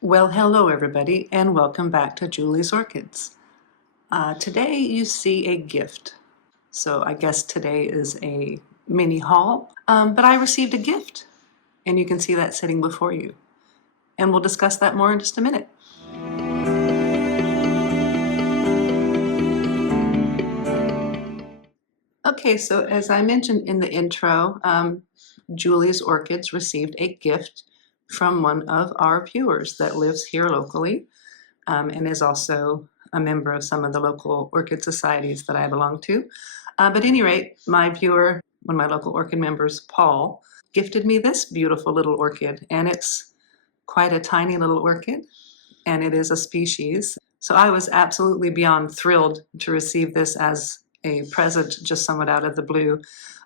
Well, hello everybody, and welcome back to Julie's Orchids. Today you see a gift. So I guess today is a mini haul, but I received a gift, and you can see that sitting before you. And we'll discuss that more in just a minute. Okay, so as I mentioned in the intro, Julie's Orchids received a gift from one of our viewers that lives here locally. And is also a member of some of the local orchid societies that I belong to. But at any rate, my viewer, one of my local orchid members, Paul, gifted me this beautiful little orchid, and it's quite a tiny little orchid, and it is a species. So I was absolutely beyond thrilled to receive this as a present, just somewhat out of the blue.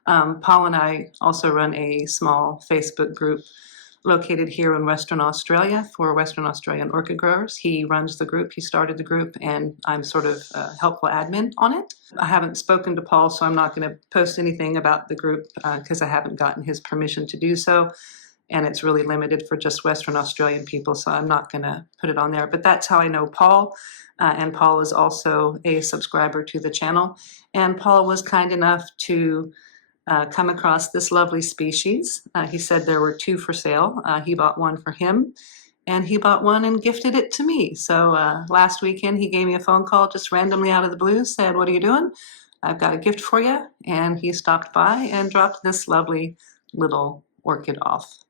Paul and I also run a small Facebook group located here in Western Australia for Western Australian orchid growers. He runs the group, he started the group, and I'm sort of a helpful admin on it. I haven't spoken to Paul, so I'm not going to post anything about the group because I haven't gotten his permission to do so. And it's really limited for just Western Australian people, so I'm not going to put it on there. But that's how I know Paul, and Paul is also a subscriber to the channel. And Paul was kind enough to come across this lovely species. He said there were two for sale. He bought one for him, and he bought one and gifted it to me. So last weekend he gave me a phone call just randomly out of the blue, said, "What are you doing? I've got a gift for you." And he stopped by and dropped this lovely little orchid off.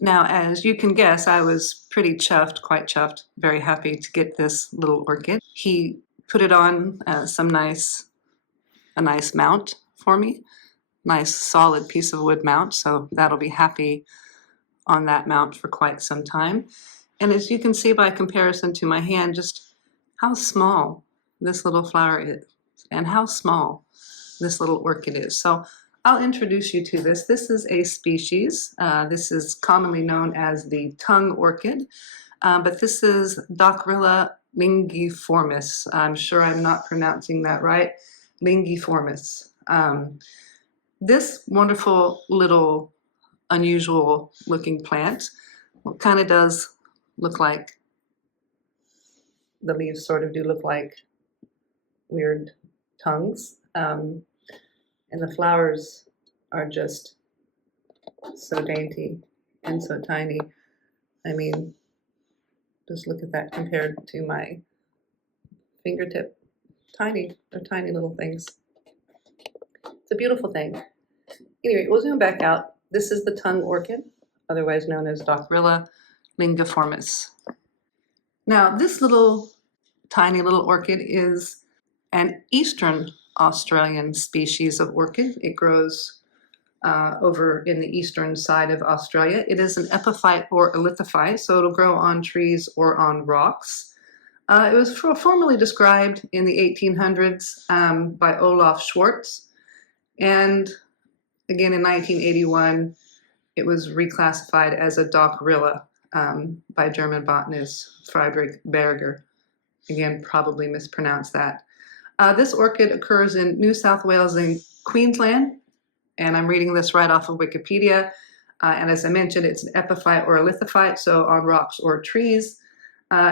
Now, as you can guess, I was pretty chuffed, quite chuffed, very happy to get this little orchid. He put it on a nice mount for me. Nice solid piece of wood mount, so that'll be happy on that mount for quite some time. And as you can see by comparison to my hand, just how small this little flower is and how small this little orchid is. So I'll introduce you to this. This is a species. This is commonly known as the tongue orchid, but this is Docrilla lingiformis. I'm sure I'm not pronouncing that right. Lingiformis. This wonderful little unusual looking plant kind of does look like, the leaves sort of do look like weird tongues, and the flowers are just so dainty and so tiny. I mean, just look at that compared to my fingertip. Tiny, they're tiny little things. It's a beautiful thing. Anyway, we'll zoom back out. This is the tongue orchid, otherwise known as Docrilla lingiformis. Now, this tiny little orchid is an Eastern Australian species of orchid. It grows over in the eastern side of Australia. It is an epiphyte or a lithophyte, so it'll grow on trees or on rocks. It was formerly described in the 1800s by Olaf Schwartz, and again, in 1981, it was reclassified as a Docrilla by German botanist Friedrich Berger. Again, probably mispronounced that. This orchid occurs in New South Wales and Queensland, and I'm reading this right off of Wikipedia. And as I mentioned, it's an epiphyte or a lithophyte, so on rocks or trees,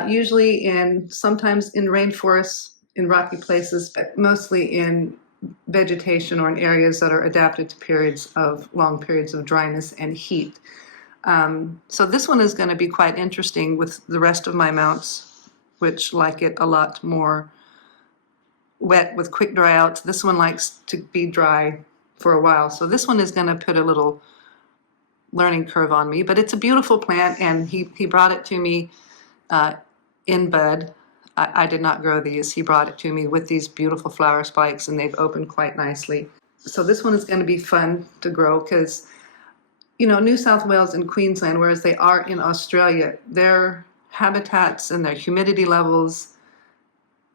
usually sometimes in rainforests, in rocky places, but mostly in vegetation or in areas that are adapted to long periods of dryness and heat. So this one is going to be quite interesting with the rest of my mounts, which like it a lot more wet with quick dry outs. This one likes to be dry for a while. So this one is going to put a little learning curve on me, but it's a beautiful plant, and he brought it to me in bud. I did not grow these. He brought it to me with these beautiful flower spikes, and they've opened quite nicely. So this one is going to be fun to grow because, you know, New South Wales and Queensland, whereas they are in Australia, their habitats and their humidity levels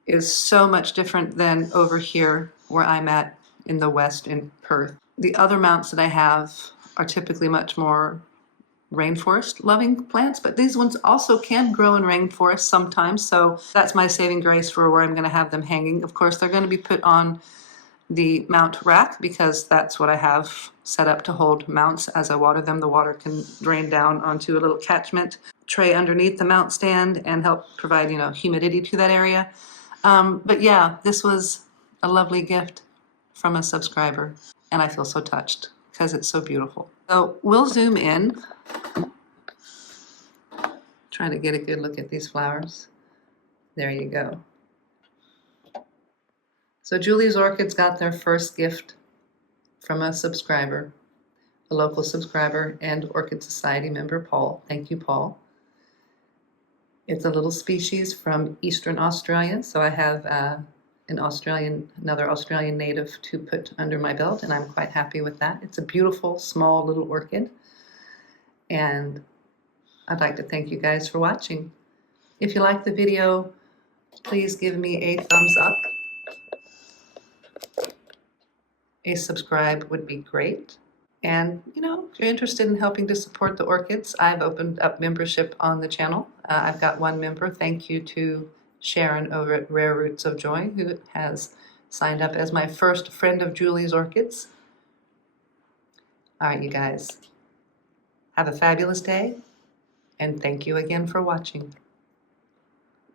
is so much different than over here where I'm at in the West in Perth. The other mounts that I have are typically much more rainforest loving plants, but these ones also can grow in rainforest sometimes, so that's my saving grace for where I'm going to have them hanging. Of course, they're going to be put on the mount rack because that's what I have set up to hold mounts as I water them. The water can drain down onto a little catchment tray underneath the mount stand and help provide, humidity to that area. But yeah, this was a lovely gift from a subscriber, and I feel so touched because it's so beautiful. So we'll zoom in, trying to get a good look at these flowers. There you go. So Julie's Orchids got their first gift from a subscriber, a local subscriber and Orchid Society member, Paul. Thank you, Paul. It's a little species from Eastern Australia, so I have another Australian native to put under my belt, and I'm quite happy with that. It's a beautiful, small little orchid, and I'd like to thank you guys for watching. If you like the video, please give me a thumbs up. A subscribe would be great. And, if you're interested in helping to support the orchids, I've opened up membership on the channel. I've got one member. Thank you to Sharon over at Rare Roots of Joy, who has signed up as my first friend of Julie's Orchids. All right, you guys. Have a fabulous day, and thank you again for watching.